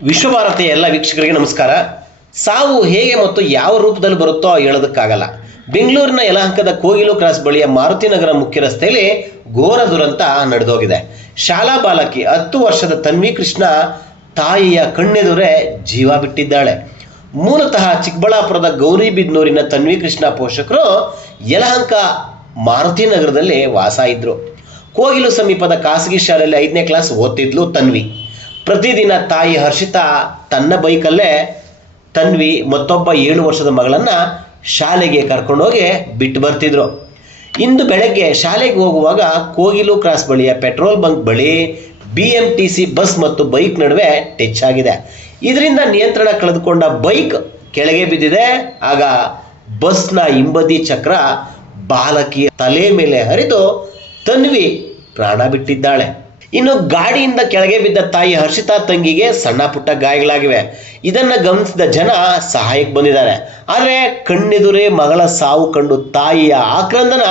ವಿಶ್ವಭಾರತಿಯ ಎಲ್ಲ ವೀಕ್ಷಕರಿಗೆ ನಮಸ್ಕಾರ. ಸಾವು ಹೇಗೆ ಮತ್ತು ಯಾವ ರೂಪದಲ್ಲಿ ಬರುತ್ತೋ ಹೇಳೋದಕ್ಕಾಗಲ್ಲ. ಬೆಂಗಳೂರಿನ ಯಲಹಂಕದ ಕೋಗಿಲು ಕ್ರಾಸ್ ಬಳಿಯ ಮಾರುತಿನಗರ ಮುಖ್ಯ ರಸ್ತೆಯಲ್ಲಿ ಘೋರ ದುರಂತ ನಡೆದೋಗಿದೆ. ಶಾಲಾ ಬಾಲಕಿ ಹತ್ತು ವರ್ಷದ ತನ್ವಿ ಕೃಷ್ಣ ತಾಯಿಯ ಕಣ್ಣೆದುರೇ ಜೀವ ಬಿಟ್ಟಿದ್ದಾಳೆ. ಮೂಲತಃ ಚಿಕ್ಕಬಳ್ಳಾಪುರದ ಗೌರಿಬಿದ್ನೂರಿನ ತನ್ವಿ ಕೃಷ್ಣ ಪೋಷಕರು ಯಲಹಂಕ ಮಾರುತಿನಗರದಲ್ಲಿ ವಾಸ ಇದ್ರು. ಕೋಗಿಲು ಸಮೀಪದ ಖಾಸಗಿ ಶಾಲೆಯಲ್ಲಿ ಐದನೇ ಕ್ಲಾಸ್ ಓದ್ತಿದ್ಲು ತನ್ವಿ. ಪ್ರತಿದಿನ ತಾಯಿ ಹರ್ಷಿತಾ ತನ್ನ ಬೈಕಲ್ಲೇ ತನ್ವಿ ಮತ್ತೊಬ್ಬ ಏಳು ವರ್ಷದ ಮಗಳನ್ನ ಶಾಲೆಗೆ ಕರ್ಕೊಂಡೋಗಿ ಬಿಟ್ಟು ಬರ್ತಿದ್ರು. ಇಂದು ಬೆಳಗ್ಗೆ ಶಾಲೆಗೆ ಹೋಗುವಾಗ ಕೋಗಿಲು ಕ್ರಾಸ್ ಬಳಿಯ ಪೆಟ್ರೋಲ್ ಬಂಕ್ ಬಳಿ B M T C bus ಮತ್ತು ಬೈಕ್ ನಡುವೆ ಟಚ್ ಆಗಿದೆ. ಇದರಿಂದ ನಿಯಂತ್ರಣ ಕಳೆದುಕೊಂಡ ಬೈಕ್ ಕೆಳಗೆ ಬಿದ್ದಿದೆ. ಆಗ ಬಸ್ನ ಹಿಂಬದಿ ಚಕ್ರ ಬಾಲಕಿಯ ತಲೆ ಮೇಲೆ ಹರಿದು ತನ್ವಿ ಪ್ರಾಣ ಬಿಟ್ಟಿದ್ದಾಳೆ. ಇನ್ನು ಗಾಡಿಯಿಂದ ಕೆಳಗೆ ಬಿದ್ದ ತಾಯಿ ಹರ್ಷಿತಾ ತಂಗಿಗೆ ಸಣ್ಣ ಪುಟ್ಟ ಗಾಯಗಳಾಗಿವೆ. ಇದನ್ನ ಗಮನಿಸಿದ ಜನ ಸಹಾಯಕ್ಕೆ ಬಂದಿದ್ದಾರೆ. ಆದರೆ ಕಣ್ಣೆದುರೇ ಮಗಳ ಸಾವು ಕಂಡು ತಾಯಿಯ ಆಕ್ರಂದನ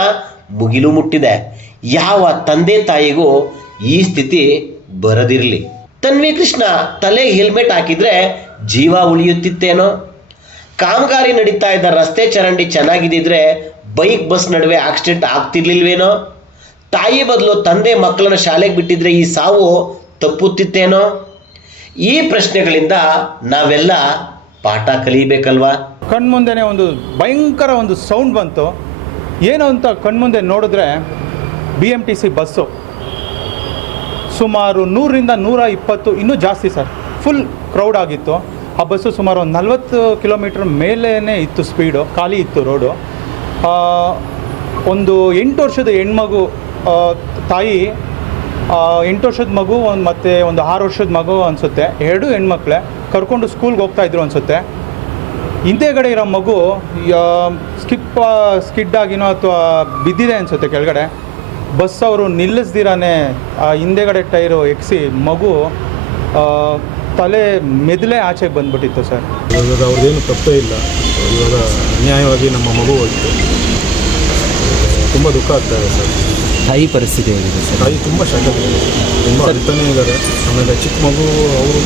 ಮುಗಿಲು ಮುಟ್ಟಿದೆ. ಯಾವ ತಂದೆ ತಾಯಿಗೂ ಈ ಸ್ಥಿತಿ ಬರದಿರಲಿ. ತನ್ವಿ ಕೃಷ್ಣ ತಲೆ ಹೆಲ್ಮೆಟ್ ಹಾಕಿದ್ರೆ ಜೀವ ಉಳಿಯುತ್ತಿತ್ತೇನೋ? ಕಾಮಗಾರಿ ನಡೀತಾ ಇದ್ದ ರಸ್ತೆ ಚರಂಡಿ ಚೆನ್ನಾಗಿದ್ದಿದ್ರೆ ಬೈಕ್ ಬಸ್ ನಡುವೆ ಆಕ್ಸಿಡೆಂಟ್ ಆಗ್ತಿರ್ಲಿಲ್ವೇನೋ? ತಾಯಿ ಬದಲು ತಂದೆ ಮಕ್ಕಳನ್ನು ಶಾಲೆಗೆ ಬಿಟ್ಟಿದ್ರೆ ಈ ಸಾವು ತಪ್ಪುತ್ತಿತ್ತೇನೋ? ಈ ಪ್ರಶ್ನೆಗಳಿಂದ ನಾವೆಲ್ಲ ಪಾಠ ಕಲಿಬೇಕಲ್ವಾ? ಕಣ್ಮುಂದೆನೇ ಒಂದು ಭಯಂಕರ ಒಂದು ಸೌಂಡ್ ಬಂತು. ಏನು ಅಂತ ಕಣ್ಮುಂದೆ ನೋಡಿದ್ರೆ B M T C bus ಸುಮಾರು ನೂರರಿಂದ ನೂರ ಇಪ್ಪತ್ತು, ಇನ್ನೂ ಜಾಸ್ತಿ ಸರ್. ಫುಲ್ ಕ್ರೌಡ್ ಆಗಿತ್ತು. ಆ ಬಸ್ಸು ಸುಮಾರು ಒಂದು ನಲ್ವತ್ತು ಕಿಲೋಮೀಟ್ರ್ ಮೇಲೇ ಇತ್ತು ಸ್ಪೀಡು ಖಾಲಿ ಇತ್ತು ರೋಡು ಒಂದು ಎಂಟು ವರ್ಷದ ಹೆಣ್ಮಗು ತಾಯಿ ಎಂಟು ವರ್ಷದ ಮಗು ಒಂದು ಮತ್ತು ಒಂದು ಆರು ವರ್ಷದ ಮಗು ಅನಿಸುತ್ತೆ. ಎರಡು ಹೆಣ್ಮಕ್ಳೆ ಕರ್ಕೊಂಡು ಸ್ಕೂಲ್ಗೆ ಹೋಗ್ತಾ ಇದ್ರು ಅನಿಸುತ್ತೆ. ಹಿಂದೆಗಡೆ ಇರೋ ಮಗು ಸ್ಕಿಪ್ ಸ್ಕಿಡ್ ಆಗಿನೋ ಅಥವಾ ಬಿದ್ದಿದೆ ಅನಿಸುತ್ತೆ ಕೆಳಗಡೆ. ಬಸ್ ಅವರು ನಿಲ್ಲಿಸ್ದಿರಾನೆ ಆ ಹಿಂದೆಗಡೆ ಟೈರು ಎಕ್ಸಿ ಮಗು ತಲೆ ಮೆದಲೇ ಆಚೆಗೆ ಬಂದ್ಬಿಟ್ಟಿತ್ತು ಸರ್. ಇವಾಗ ಅವ್ರದ್ದೇನು ತಪ್ಪೇ ಇಲ್ಲ. ಇವಾಗ ಅನ್ಯಾಯವಾಗಿ ನಮ್ಮ ಮಗು ಹೋಯ್ತು. ತುಂಬ ದುಃಖ ಆಗ್ತಾ ಇದೆ ಸರ್. ತಾಯಿ ಪರಿಸ್ಥಿತಿ ಆಗಿದೆ ಸರ್? ತಾಯಿ ತುಂಬ ಶಾಖಾಗಿದೆ ತುಂಬ ಅಳ್ತಾನೆ ಇದ್ದಾರೆ. ಆಮೇಲೆ ಚಿಕ್ಕ ಮಗು ಅವರು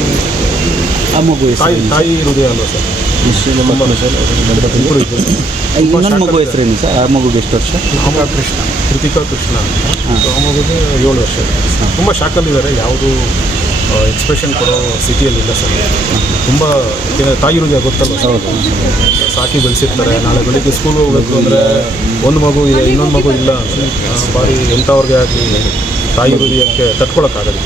ಆ ಮಗು ತಾಯಿ ಇರುವುದೇ ತಾಯಿ ಹೃದಯ ಅಲ್ವಾ ಸರ್? ತುಂಬ ಇಬ್ಬರು ಇದ್ದಾರೆ. ಇನ್ನೊಂದು ಮಗು ಹೆಸರೇನು ಸರ್? ಆ ಮಗುಗೆ ಎಷ್ಟು ವರ್ಷ? ಕೃಷ್ಣ ಕೃತಿಕಾ ಕೃಷ್ಣ ಅಂತ. ಆ ಮಗುಗೆ ಏಳು ವರ್ಷ. ತುಂಬ ಶಾಕಲ್ಲಿದ್ದಾರೆ ಯಾವುದು ಎಕ್ಸ್ಪ್ರೆಷನ್ ಕೊಡೋ ಸ್ಥಿತಿಯಲ್ಲಿಲ್ಲ ಸರ್. ತುಂಬ ಯಾಕೆಂದರೆ ತಾಯಿ ಹೃದಯ ಗೊತ್ತಲ್ಲ ಸರ್? ಸಾಕಿ ಬೆಳೆಸಿರ್ತಾರೆ. ನಾಳೆ ಬೆಳಿಗ್ಗೆ ಸ್ಕೂಲ್ ಹೋಗಬೇಕು ಅಂದರೆ ಒಂದು ಮಗು ಇದೆ ಇನ್ನೊಂದು ಮಗು ಇಲ್ಲ. ಬಾರಿ ಭಾರಿ ಎಂಥವ್ರಿಗೆ ಆಗಲಿ ತಾಯಿ ಹೃದಯಕ್ಕೆ ತಡ್ಕೊಳಕ್ಕಾಗಲ್ಲ